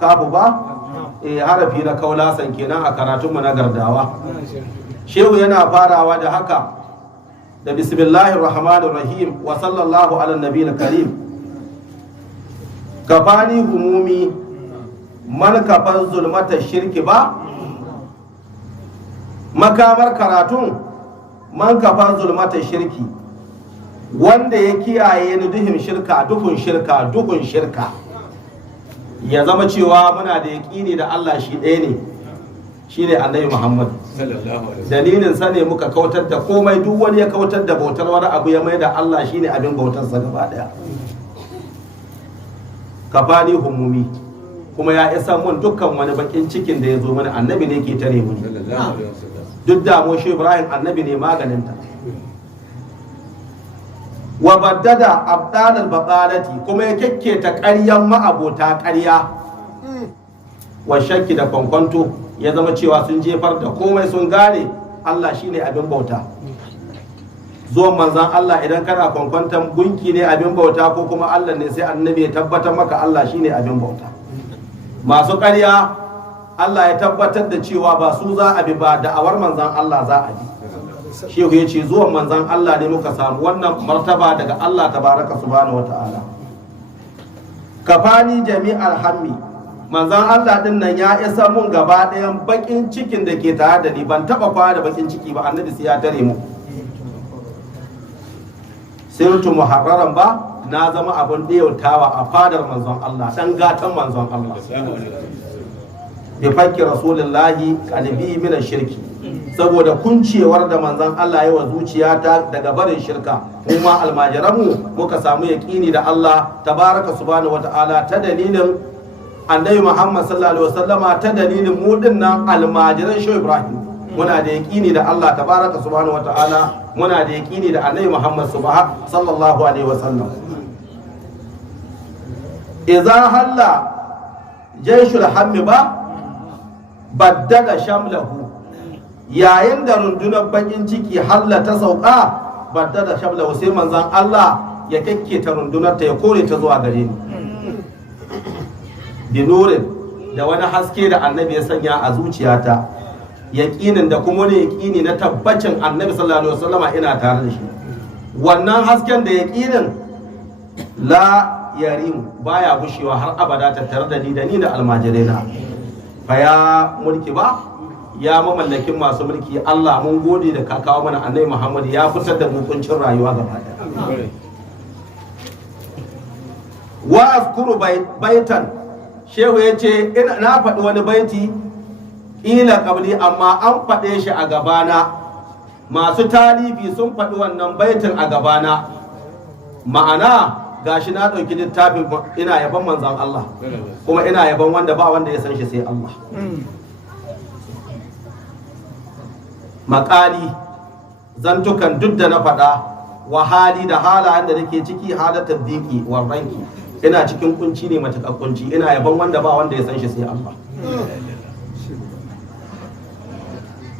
kafu ba harafi na kaulasan kenan a karatunmu na gardawa. Shehu yana farawa da haka da bismillahir rahmanir rahim wa sallallahu ala nabiyil karim. Kafani humumi man kafan zulmata shirki ba, makamar karatun man kafan zulmata shirki, wanda ya kiyaye ni duhun shirka ya zama cewa muna da yaƙini da Allah shi ɗaya ne, shi ne annabi Muhammad. Dalilin sa ne muka kautar da komai, duk wani ya kautar da bautar wani abu ya mai da Allah shi ne abin bautarsa gaba ɗaya. Kafani humumi, kuma ya isa mun dukkan wani bakin cikin da ya zo mana, annabi ne ke tare mu. Duk damuwar shi Ibrahim annabi ne maganinta. Wa baddada abdalal baqalati, kuma ya kekketa ƙaryan ma'abota ƙarya wa shakki da kwankwanto, ya zama cewa sun jefar da komai sun gane Allah shine abin bauta. Zuwan manzan Allah idan kana kwankwanton gunki ne abin bauta ko kuma Allah ne, sai annabi ya tabbatar maka Allah shine abin bauta. Masu ƙarya Allah ya tabbatar da cewa ba su za a bi ba, da'awar manzan Allah za a bi. Shehu ya ce zuwan manzan Allah ne muka samu wannan martaba daga Allah tabaraka subhanahu wata'ala. Kafani jami'ar hammi, manzan Allah din nan ya isa mun gaba ɗayan bakin cikin da ke tare da ni, ban taba kwana da bakin ciki ba, annabi sai ya tare mu. Sirtu muharraran ba, na zama abin ɗayautawa a fadar manzon Allah, dan gatan manzon Allah. Bi fakki rasulullahi qalbi min shirki, saboda kuncewar da manzon Allah ya wa zuciyata daga barin shirka, kuma almajiranmu muka samu yaƙini da Allah tabaraka subhanahu wata'ala ta dalilin annabi Muhammad sallallahu alaihi wasallama, ta dalilin mu dinnan almajiran Shehu Ibrahim muna da yaƙini da Allah tabaraka subhanahu wata'ala, muna da yaƙini da annabi Muhammad sallallahu alaihi wasallam. Idza halla jaishul hammi ba baddada shamlahu, yayin da rundunar bakin ciki halla ta sauka, baddada shamlahu, sai manzan Allah ya kekketa rundunar ta, ya kore ta zuwa gare ni. Binurin, da wani haske da annabi ya sanya a zuciyata, yaƙinin da kuma wani yaƙini na tabbacin annabi sallallahu alaihi wasallama ina tare da shi. Wannan hasken da yaƙinin la yarim baya gushewa har abada tattare da ni da almajiraina. Fa ya mulki ba, ya mamallakin masu mulki Allah, mun gode da ka kawo mana annabi Muhammad, ya fitar da mu kuncin rayuwa gaba ɗaya. Wa azkuru baitan, shehu ya ce na faɗi wani baiti ƙila ƙabli, amma an faɗe shi a gabana, masu talifi sun faɗi wannan baitin a gabana. Ma'ana gashi na ɗauki littafin ina yaban manzan Allah, kuma ina yaban wanda ba wanda ya san shi sai Allah. Maƙali, zantukan duk da na faɗa, wahali da halayen da nake ciki, halatar diki warranki, ina cikin kunci ne matuƙar kunci, ina yaban wanda ba wanda ya san shi sai Allah.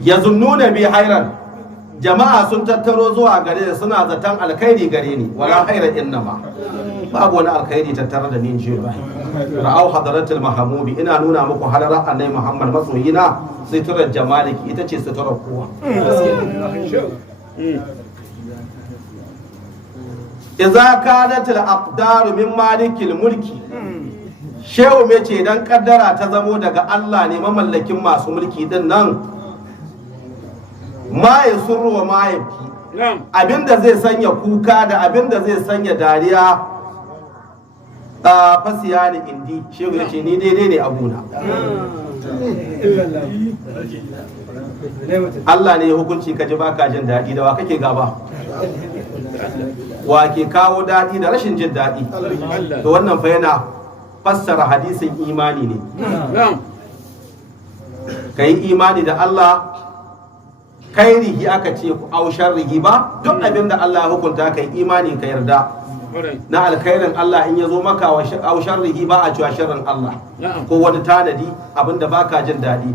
Ya zunnuna bi hairan, jama'a sun tattaro zuwa gare, suna zaton alkhairi gare ni, wala haira innama, babu wani alkhairi tattare da ni in ji Ibrahim. Ra'au hadaratul mahamubi, ina nuna muku halarar annabi Muhammad masoyina, suturar jamaliki ita ce suturar kowa. Iza kanatil aqdaru min malikil mulki, shehu me ce dan kaddara ta zamo daga Allah ne mamallakin masu mulki din nan, ma ya surru wa ma ya fi, abinda zai sanya kuka da abinda zai sanya dariya, fasiya ni indi, shehu ya ce ni daidai ne abuna. Allah ne ya hukunci ka ji baka jin daɗi, da wa kake gaba? Wa ke kawo daɗi da rashin jin daɗi? To wannan fa yana fassara hadisin imani ne. Ka yi imani da Allah, kairihi aka ce ku aushar rihi ba, duk abin da Allah ya hukunta ka yi imani ka yarda. Na alkhairin Allah in ya zo maka wa aushar rihi ba a cewa sharrin Allah, ko wani tanadi abin da baka jin daɗi,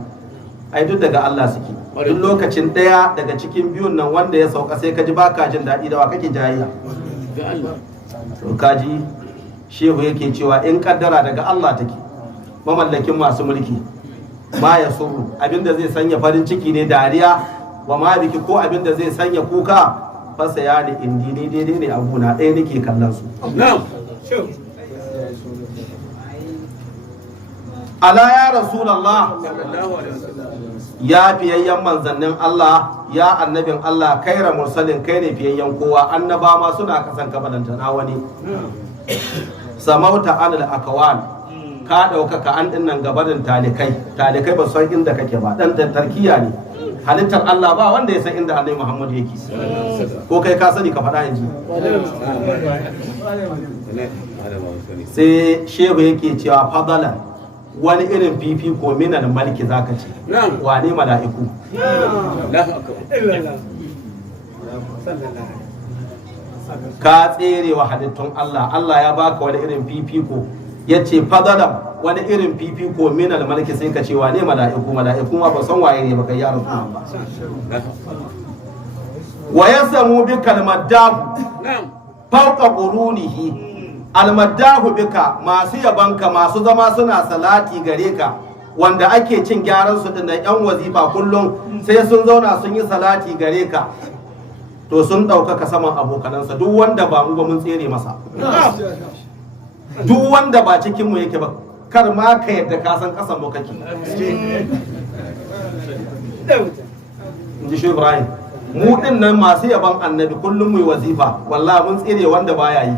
ai duk daga Allah suke. Duk lokacin ɗaya daga cikin biyun nan wanda ya sauka sai ka ji baka jin daɗi, da wa kake jayayya? To kaji shehu yake cewa in kaddara daga Allah take, mamallakin masu mulki ma ya suru abinda zai sanya farin ciki ne dariya wa ma biki ko abinda zai sanya kuka fasa ya ni indi ne daidai ne abu na ɗaya nake kallon su ala ya rasulallah ya fiyayyen manzannin Allah ya annabin Allah kaira mursalin kai ne fiyayyen kowa annaba ma suna kasan kabalanta na wani samauta anil akawan ka ɗaukaka an dinnan gabarin talikai ba san inda kake ba dan tarkiya ne halittar Allah ba wanda ya san inda Annabi Muhammad yake ko kai ka sani ka faɗa yanzu sai shehu yake cewa fadalan wani irin fifiko minal malki zaka ce wane mala'iku ka tsere wa halittun Allah ya baka wani irin fifiko yace fadalan wani irin fifiko minal malki sai ka ce wane mala'iku ma ba san waye ne baka ya rasulullah wa yasamu bi kalmadab fawqa qurunihi almaddahu bika masu yabanka masu zama suna salati gare ka wanda ake cin gyaran su din yan wazifa kullum sai sun zauna sun yi salati gare ka to sun ɗaukaka saman abokanansa duk wanda ba mu ba mun tsere masa duk wanda ba cikin mu yake ba kar ma ka yadda ka san kasan mu kake inji shi Ibrahim mu din nan masu yaban annabi kullum mu yi wazifa wallahi mun tsere wanda baya yi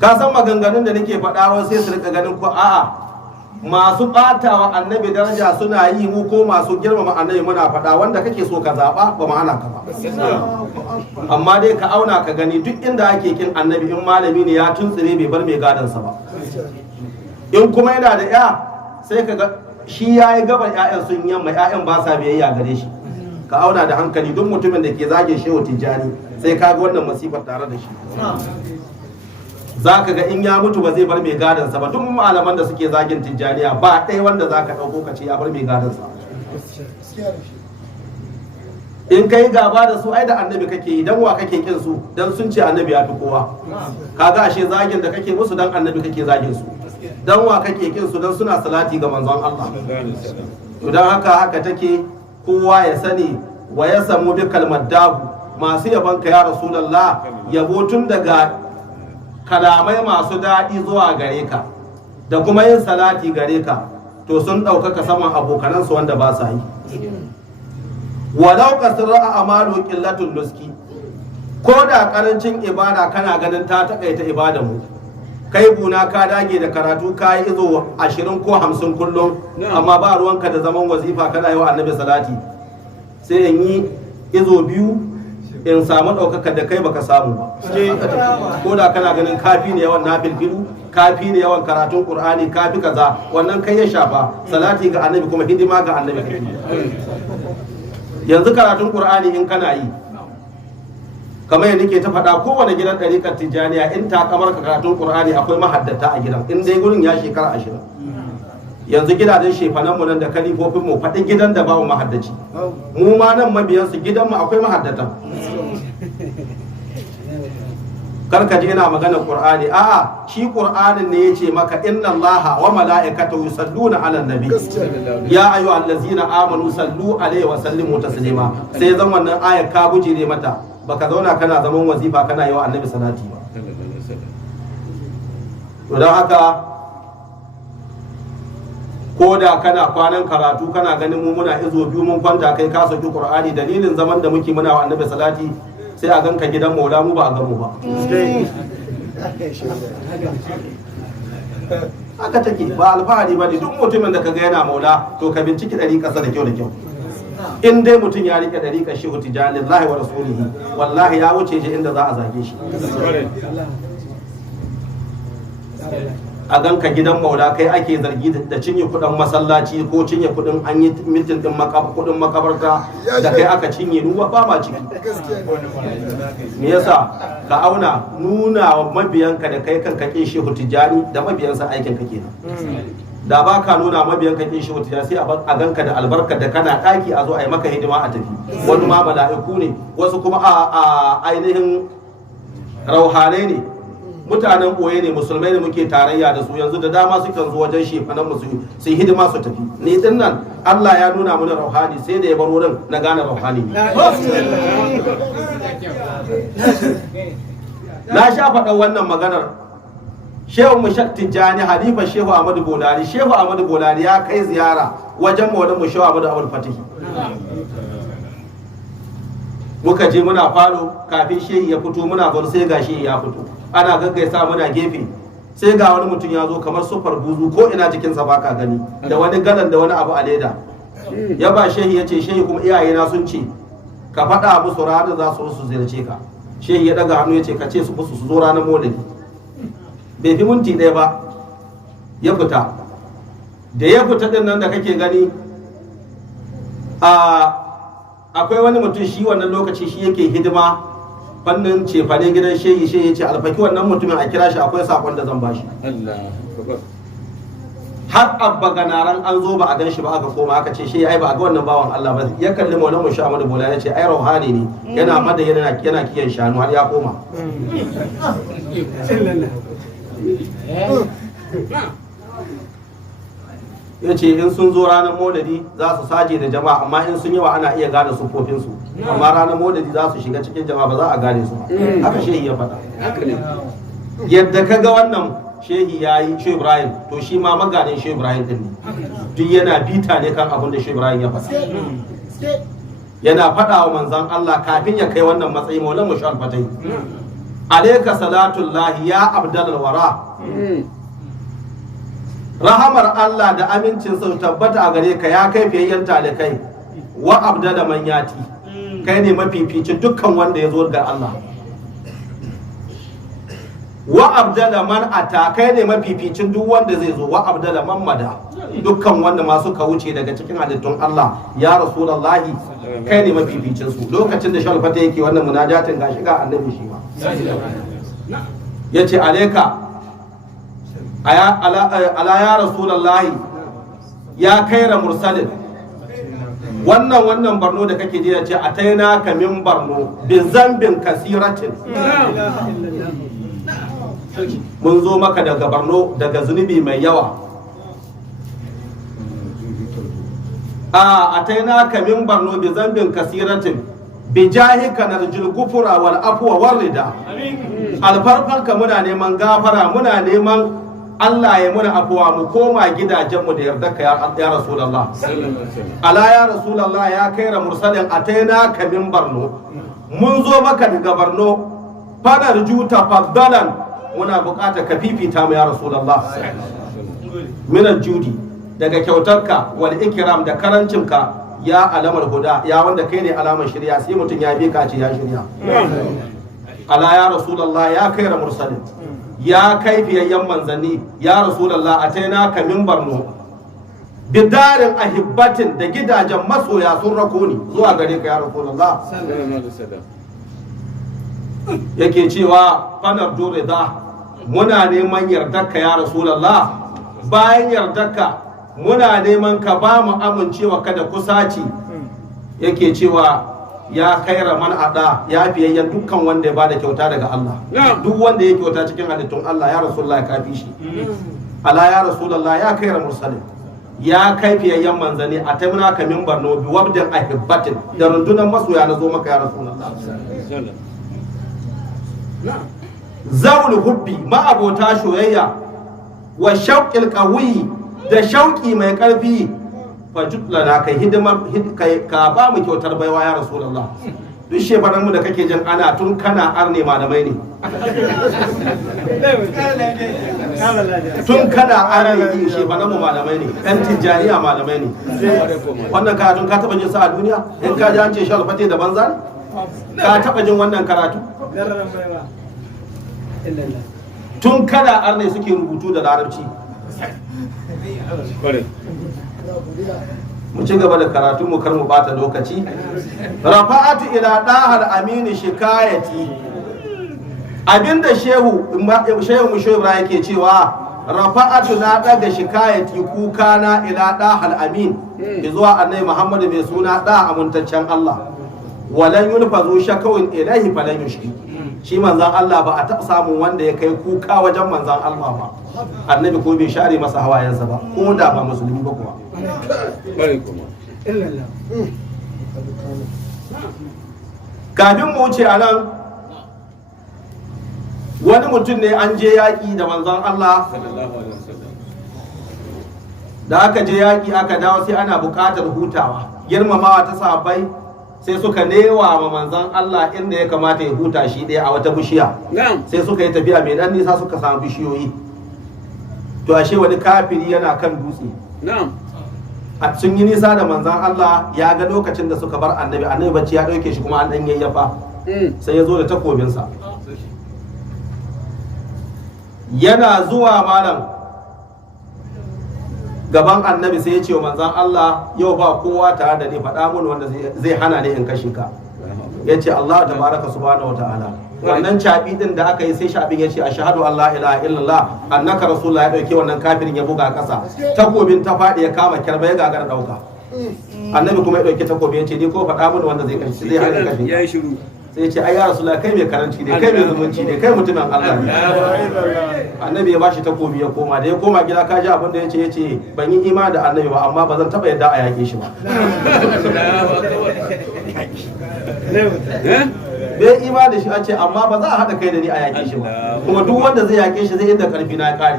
ka san maganganun da nake faɗa wa sai su rika ganin ko a'a masu ɓatawa annabi daraja suna yi mu ko masu girmama annabi muna faɗa wanda kake so ka zaɓa ba ma hana ka ba amma dai ka auna ka gani duk inda ake kin annabi in malami ne ya tuntsire bai bar mai gadansa ba in kuma yana da ya sai ka ga shi ya yi gaban 'ya'yan sun yamma 'ya'yan ba sa biyayya gare shi ka auna da hankali duk mutumin da ke zage shehu tijjani sai ka ga wannan masifar tare da shi za ka ga in ya mutu ba zai bar mai gadansa ba duk malaman da suke zagin tijjaniya ba ɗaya wanda za ka ɗauko ka ce ya bar mai gadansa in ka yi gaba da su ai da annabi kake yi dan wa kake kin su dan sun ce annabi ya fi kowa kaga ashe zagin da kake musu dan annabi kake zagin su dan wa kake kin su dan suna salati ga manzon Allah to dan haka take kowa ya sani wa ya samu bi kalmar dahu masu yabanka ya rasulullah yabo tun daga kalamai masu daɗi zuwa gare ka da kuma yin salati gare ka to sun ɗaukaka saman abokanansu wanda ba sa yi walau kasra a amalu qillatul nuski ko da karancin ibada kana ganin ta takaita ibada mu kai buna ka dage da karatu ka yi izo 20 ko 50 kullum amma ba ruwanka da zaman wazifa kana yi wa annabi salati sai in yi izo 2 in samu ɗaukaka da kai baka samu ba ko da kana ganin kafi ne yawan nafilfilu kafi ne yawan karatun qur'ani kafi kaza wannan kai ya shafa salati ga annabi kuma hidima ga annabi kake yanzu karatun qur'ani in kana yi kamar yadda ke ta faɗa kowane gidan ɗariƙar tijjaniya in ta kamar karatun qur'ani akwai mahaddata a gidan in dai gurin ya shekara 20 yanzu gidajen shefanan mu nan da kalifofin mu faɗi gidan da babu mahaddaci mu ma nan mabiyan su gidan mu akwai mahaddata karka ji ina maganar qur'ani a'a shi qur'anin ne yace maka inna allaha wa mala'ikatahu yusalluna 'alan nabi ya ayyuhallazina amanu sallu alaihi wa sallimu taslima sai zan wannan ayar ka bujire mata baka zauna kana zaman wazifa kana yi wa annabi salati ba to dan haka ko da kana kwanan karatu kana ganin mu muna izo 2 mun kwanta kai ka saki qur'ani dalilin zaman da muke muna wa annabi salati sai a ganka gidan maula mu ba a gamu ba haka take ba alfahari ba ne duk mutumin da kaga yana maula to ka binciki ɗari ƙasa da kyau da kyau in dai mutum ya rike ɗari ƙashi hutijani lillahi wa rasulihi wallahi ya wuce shi inda za a zage shi a ganka gidan maula kai ake zargi da cinye kudin masallaci ko cinye kudin an yi mitin din kudin makabarta da kai aka cinye ruwa ba ma ciki me yasa ka auna nuna wa mabiyanka da kai kanka kin shehu tijani da mabiyansa aikin ka kenan da ba ka nuna mabiyanka kin shehu tijani sai a ganka da albarka da kana daki a zo a yi maka hidima a tafi wani ma mala'iku ne wasu kuma a ainihin rauhanai ne mutanen ɓoye ne musulmai ne muke tarayya da su yanzu da dama sukan zo wajen shefanan mu su yi hidima su tafi ni din nan Allah ya nuna mana rauhani sai da ya bar wurin na gane rauhani ne na sha faɗan wannan maganar shehu mushak tijjani halifa shehu ahmadu bolari shehu ahmadu bolari ya kai ziyara wajen maulan mu shehu ahmadu abul fatihi muka je muna falo kafin shehi ya fito muna bar sai ga shehi ya fito ana gaggaisa muna gefe sai ga wani mutum ya zo kamar sufar buzu ko ina jikinsa baka gani da wani galan da wani abu a leda ya ba shehi ya ce shehi kuma iyayena sun ce ka faɗa musu ranar za su ziyarce ka shehi ya daga hannu ya ce ka ce su musu su zo ranar maulidi bai fi minti ɗaya ba ya fita da ya fita din nan da kake gani akwai wani mutum shi wannan lokaci shi yake hidima fannin cefane gidan shehi shehi ya ce alfaki wannan mutumin a kira shi akwai sakon da zan bashi har abba ganaran an zo ba a gan shi ba aka koma aka ce shehi ai ba a ga wannan bawan Allah ba ya kalli maulan mu Ahmadu Bola ya ce ai rauhani ne yana mada yana kiyan shanu har ya koma ya ce in sun zo ranar maulidi za su saje da jama'a amma in sun yawa ana iya gane sufofinsu amma ranar maulidi za su shiga cikin jama'a ba za a gane su haka shehi ya faɗa yadda ka ga wannan shehi ya yi shehu Ibrahim to shi ma maganin shehu Ibrahim din ne duk yana bita ne kan abin da shehu Ibrahim ya faɗa yana faɗa wa manzan Allah kafin ya kai wannan matsayi maulan mu shal fatai alayka salatullahi ya abdal wara rahamar Allah da amincin su tabbata a gare ka ya kai fiyayyen talikai wa abdala man yati kai ne mafificin dukkan wanda ya zo ga Allah wa abdala man ata kai ne mafificin duk wanda zai zo wa abdala man mada dukkan wanda masu ka wuce daga cikin halittun Allah ya rasulullahi kai ne mafificin su lokacin da shalfata yake wannan munajatin gashi ga annabi shi ma yace alayka ala ya rasulullahi ya kaira mursalin wannan barno da kake ji ce ataina ka min barno bi zambin kasiratin mun zo maka daga barno daga zunubi mai yawa ataina ka min barno bi zambin kasiratin bi jahika narjul gufura wal afwa war rida alfarfanka muna neman gafara muna neman Allah ya muna afuwa mu koma gidajenmu da yarda ka ya Rasulullah ala ya Rasulullah ya kaira mursalin ataina ka min barno mun zo maka daga barno fadar juta faddalan muna bukata ka fifita mu ya Rasulullah min judi daga kyautarka wal ikram da karancinka ya alamar huda ya wanda kai ne alamar shirya sai mutum ya bi ka ce ya shirya ala ya Rasulullah ya kaira mursalin ya kai fiyayyen manzanni ya Rasulullah ataina ka min barno bidarin ahibbatin da gidajen masoya sun rako ni zuwa gare ka ya Rasulullah yake cewa fanar durida muna neman yardarka ya Rasulullah bayan yardarka muna neman ka ba mu amincewa kada kusaci yake cewa ya kaira man ada ya fiyayyen dukkan wanda ya bada kyauta daga Allah duk wanda ya kyauta cikin halittun Allah ya Rasulullah ya kafi shi ala ya Rasulullah ya kaira mursalin ya kai fiyayyen manzani a taimuna ka min barno bi wabdin ahibbatin da rundunar masoya na zo maka ya Rasulullah zawul hubbi ma'abota shoyayya wa shauqil qawi da shauki mai karfi fajutla kai hidimar ka ba mu kyautar baiwa ya Rasulullah duk shefaran mu da kake jin ana tun kana arne malamai ne tun kana arne shefaran mu malamai ne ɗan tijjaniya malamai ne wannan karatun ka taba jin sa a duniya in ka ji an ce shalfate da banza ka taba jin wannan karatu tun kana arne suke rubutu da larabci mu ci gaba da karatu mu kar mu bata lokaci rafa'atu ila dahal amini shikayati abinda shehu Ibrahim yake cewa rafa'atu na daga shikayati kuka na ila dahal amin zuwa annabi Muhammad mai suna da amuntaccen Allah walan yulfazu shakawin ilahi falan yushki shi manzan Allah ba a taɓa samun wanda ya kai kuka wajen manzan Allah ba annabi ko bai share masa hawayensa ba ko da ba musulmi ba kuwa kafin mu wuce a nan wani mutum ne an je yaƙi da manzan Allah da aka je yaƙi aka dawo sai ana buƙatar hutawa girmamawa ta sahabbai sai suka newa ma manzan Allah inda ya kamata ya huta shi ɗaya a wata bishiya sai suka yi tafiya mai ɗan nisa suka samu bishiyoyi to ashe wani kafiri yana kan dutse sun yi nisa da manzan Allah ya ga lokacin da suka bar annabi bacci ya ɗauke shi kuma an ɗan yayyafa sai ya zo da takobinsa yana zuwa malam gaban annabi sai ya ce wa manzan Allah yau ba kowa tare da ni faɗa mun wanda zai hana ni in kashe ka ya ce Allah tabaraka subhanahu wa ta'ala wannan caɓi din da aka yi sai shaɓin ya ce ashhadu an la ilaha illallah annaka rasulullah ya ɗauke wannan kafirin ya buga ƙasa takobin ta faɗi ya kama kyarba ya gagara ɗauka annabi kuma ya ɗauki takobi ya ce ni ko faɗa mun wanda zai kashe zai hana kashe ya shiru sai ce ai ya rasulullah kai mai karanci ne kai mai zumunci ne kai mutumin Allah ne annabi ya bashi takobi ya koma da ya koma gida ka ji abin da ya ce ban yi imani da annabi ba amma ba zan taba yadda a yaƙe shi ba bai imani da shi a ce amma ba za a haɗa kai da ni a yaƙe shi ba kuma duk wanda zai yaƙe shi zai yadda karfi na ya ƙare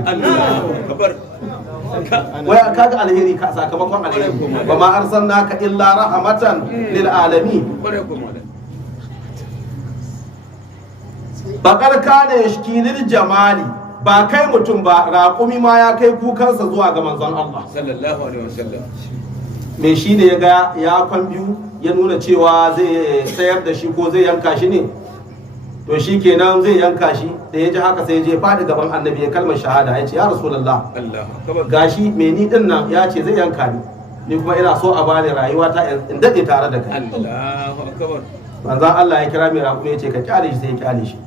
wai kaga alheri ka sakamakon alheri ba ma arsalnaka illa rahmatan lil alamin bakar kane shkilil jamali ba kai mutum ba raƙumi ma ya kai kukansa zuwa ga manzon Allah sallallahu alaihi wasallam me shi ne ya ga ya kwan biyu ya nuna cewa zai sayar da shi ko zai yanka shi ne to shi kenan zai yanka shi da ya ji haka sai ya je faɗi gaban annabi ya kalmar shahada ya ce ya rasulullah gashi me ni din nan ya ce zai yanka ni kuma ina so a bani rayuwa ta in daɗe tare da kai Allahu akbar manzan Allah ya kira mai raƙumi ya ce ka kyale shi sai ya kyale shi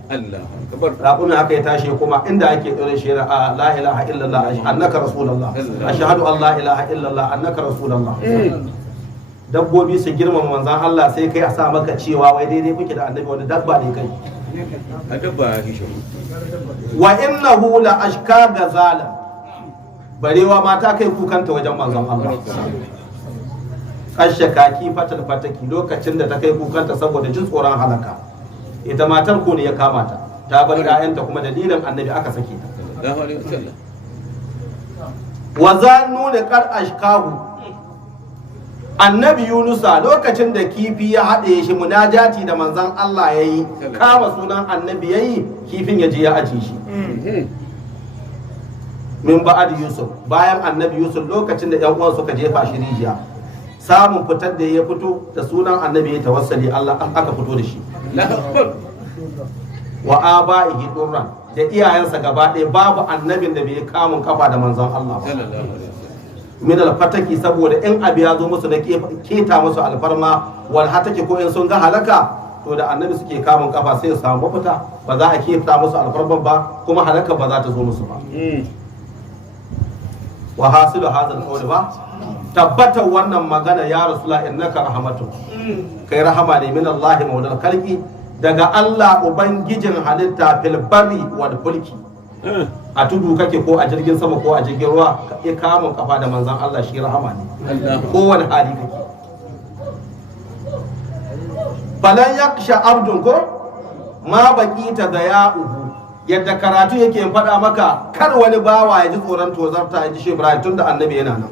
raƙumi haka ya tashi kuma inda ake ɗaure shi a la ilaha illallah annaka rasulullah ashhadu an la ilaha illallah annaka rasulullah dabbobi su girmama manzan Allah sai kai a sa maka cewa wai daidai kuke da annabi wani dabba ne kai wa innahu la ashka gazala barewa mata kai kukanta wajen manzan Allah kashe kaki fatal fataki lokacin da ta kai kukanta saboda jin tsoron halaka ita matar ko ne ya kama ta bar ƴaƴanta kuma dalilin annabi aka sake ta wa zannu da qar ashkahu annabi yunusa lokacin da kifi ya haɗe shi munajati da manzon Allah yayi kama sunan annabi yayi kifin ya je ya aje shi min ba'ad yusuf bayan annabi yusuf lokacin da ƴan uwan suka jefa shi rijiya samun fitar da ya fito da sunan annabi ya tawassali Allah an aka fito da shi wa aba'ihi durran da iyayensa gaba ɗaya babu annabin da bai kamun kafa da manzon Allah ba min alfataki saboda in abi ya zo musu da keta musu alfarma wal hataki ko in sun ga halaka to da annabi suke kamun kafa sai su samu mafita ba za a keta musu alfarma ba kuma halaka ba za ta zo musu ba wa hasilu hadal qawl ba tabbatar wannan magana ya rasula innaka rahmatu kai rahama ne min Allah maudal khalqi daga Allah ubangijin halitta fil barri wal fulki a tudu kake ko a jirgin sama ko a jirgin ruwa ka kamun kafa da manzon Allah shi rahama ne kowane hali kake falan yaksha abdun ko ma baqita da ya'uhu yadda karatu yake faɗa maka kar wani bawa ya ji tsoron tozarta ya ji shi Ibrahim tun da annabi yana nan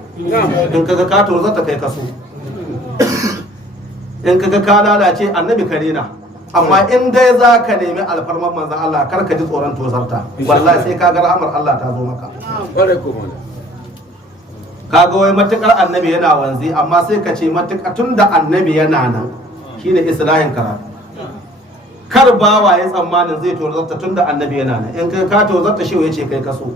in kaga ka tozarta kai kaso in kaga ka lalace annabi ka rena amma in dai za ka nemi alfarman manzan Allah kar ka ji tsoron tozarta wallahi sai ka ga rahmar Allah ta zo maka kaga wai matukar annabi yana wanzi amma sai ka ce matukar tun da annabi yana nan shine islahin karatu kar bawa ya tsammanin zai tozarta tun da annabi yana nan in kai ka tozarta shi ya ce kai kaso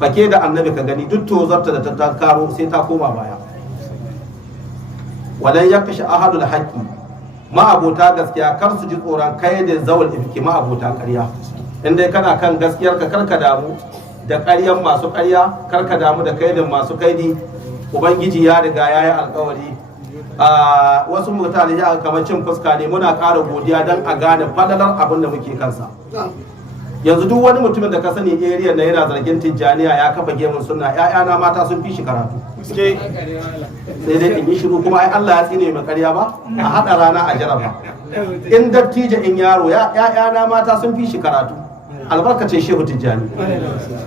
fake da annabi ka gani duk tozarta da ta karo sai ta koma baya walan yakshi ahadul haqqi ma'abota gaskiya kar su ji tsoron kai da zawal ifki ma'abota ƙarya in dai kana kan gaskiyar ka karka damu da ƙaryan masu ƙarya karka damu da kaidin masu kaidi ubangiji ya riga yayi alƙawari wasu mutane ya kamar cin fuska ne, muna ƙara godiya don a gane fadalar abin da muke kansa. Yanzu duk wani mutumin da ka sani area na yana zargin Tijjaniya ya kafa gemun sunna, ƴaƴana mata sun fi shi karatu. Sai dai in yi shiru, kuma ai Allah ya tsine mai ƙarya ba, a haɗa rana a jaraba. In dattijo in yaro, ƴaƴana mata sun fi shi karatu. Albarkacin Shehu Tijjani.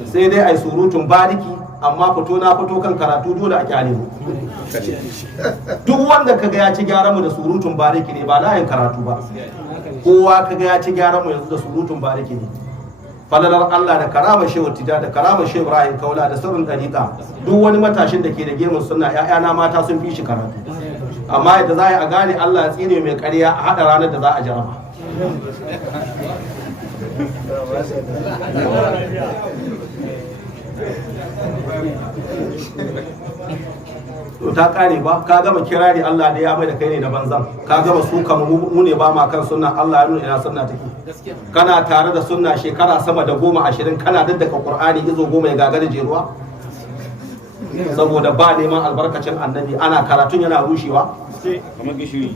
Sai dai ai surutun bariki, amma fito na fito kan karatu dole a kyale mu. Duk wanda kaga ya ci gyaran mu da surutun bariki ne, ba layin karatu ba. Kowa kaga ya ci gyaran mu yanzu da surutun bariki ne. Falalar Allah da karama Shehu Tijjani da karama Shehu Ibrahim Kaula da sirrin dariƙa, duk wani matashin da ke da gemun sunna, ƴaƴana mata sun fi shi karatu. Amma yadda za a gane Allah ya tsine mai ƙarya, a haɗa ranar da za a jaraba. To ta kare ba, ka gama kirari Allah da ya mai da kai ne na banzan, ka gama su kamar mu ne ba ma kan sunna, Allah ya nuna ina sunna take. Kana tare da sunna shekara sama da 10-20, kana daddaka Qur'ani izo 10 ya gagara jeruwa saboda ba neman albarkacin annabi, ana karatun yana rushewa kamar gishiri.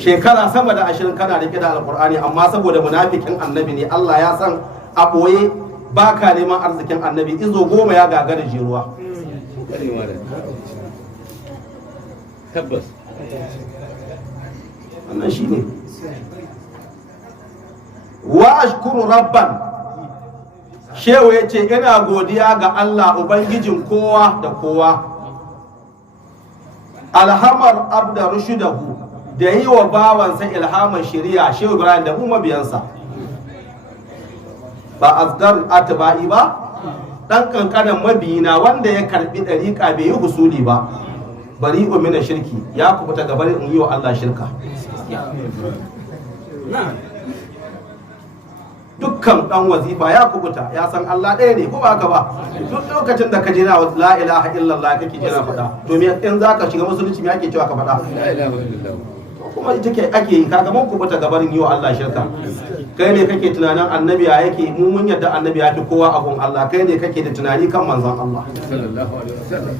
Shekara sama da 20 kana rike da alqur'ani, amma saboda munafikin annabi ne, Allah ya san a boye baka neman arzikin annabi, izo 10 ya gagara jeruwa. Tabbas wannan shi ne. Wa ashkuru rabban, shehu ya ce ina godiya ga Allah ubangijin kowa da kowa, alhamar abda rushudahu, da yi wa bawansa ilhamar shari'a Shehu Ibrahim da mu mabiyansa. Ba asgar atba'i ba, dan kankanin mabiyina wanda ya karbi dariƙa bai yi husuli ba, bari umina shirki, ya kubuta gabar in yi wa Allah shirka. Dukkan dan wazifa ya kubuta, ya san Allah ɗaya ne, ko ba haka ba? Duk lokacin da ka jira la ilaha illallah kake jira faɗa, domin in zaka shiga musulunci me ake cewa ka faɗa? La ilaha illallah. Kuma ita ke ake yi, kaga mun kubuta gabarin yi wa Allah shirka. Kai ne kake tunanin annabi ya yake, mu mun yadda annabi ya fi kowa a gun Allah, kai ne kake da tunani kan manzon Allah sallallahu alaihi wasallam.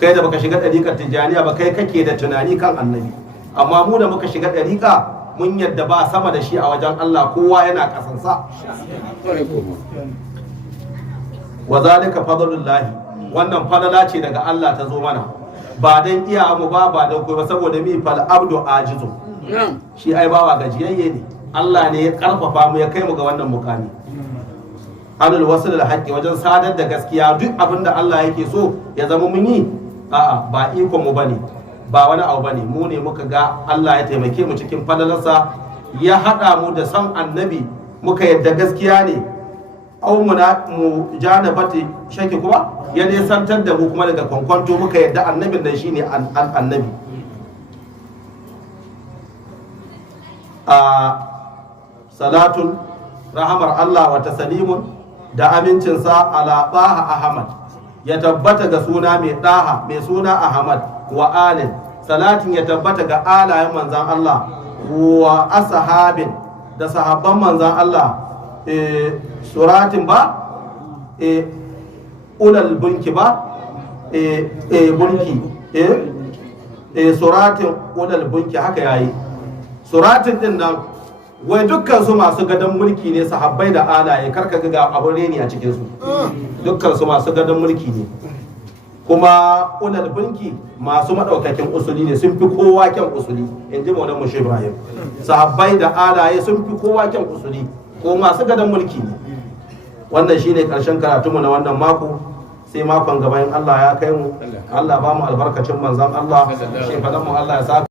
Kai da baka shiga dariƙar Tijjaniya ba, kai kake da tunani kan annabi, amma mu da muka shiga dariƙa mun yadda ba sama da shi a wajen Allah, kowa yana kasansa. Wa zalika fadlullahi, wannan falala ce daga Allah ta zo mana, ba dan iya mu ba dan koyi ba, saboda mi fal abdu ajizu, shi ai bawa gajiyayye ne, Allah ne ya karfafa mu ya kai mu ga wannan mukami. Alul wasul al haqqi, wajen sadar da gaskiya, duk abin da Allah yake so ya zama mun yi, a'a ba ikon mu bane, ba wani abu bane, mu ne muka ga Allah ya taimake mu cikin falalarsa, ya hada mu da san annabi, muka yadda gaskiya ne, au mu janabati shaki kuma ya nisantar da mu kuma daga kwankwanto, muka yadda annabin nan shine annabi. Salatun rahamar Allah wa taslimun da amincinsa ala Taha Ahmad ya tabbata ga suna mai Taha, mai suna Ahmad, wa alin, salatin ya tabbata ga alayen manzan Allah, wa ashabin da sahabban manzan Allah, suratin ba, ulal bunki ba, bunki, suratin ulal bunki, haka yayi. Suratin din nan wai dukkan su masu gadon mulki ne, sahabbai da alaye, karka ga abun reni a cikin su, dukkan su masu gadon mulki ne, kuma ulal bunki masu madaukakin usuli ne, sun fi kowa kyan usuli, in ji Maulana Shehu Ibrahim. Sahabbai da alaye sun fi kowa kyan usuli, ko masu gadon mulki ne. Wannan shine karshen karatunmu na wannan mako, sai makon gaba in Allah ya kai mu, Allah ba mu albarkacin manzon Allah, shi fadan mu Allah ya sa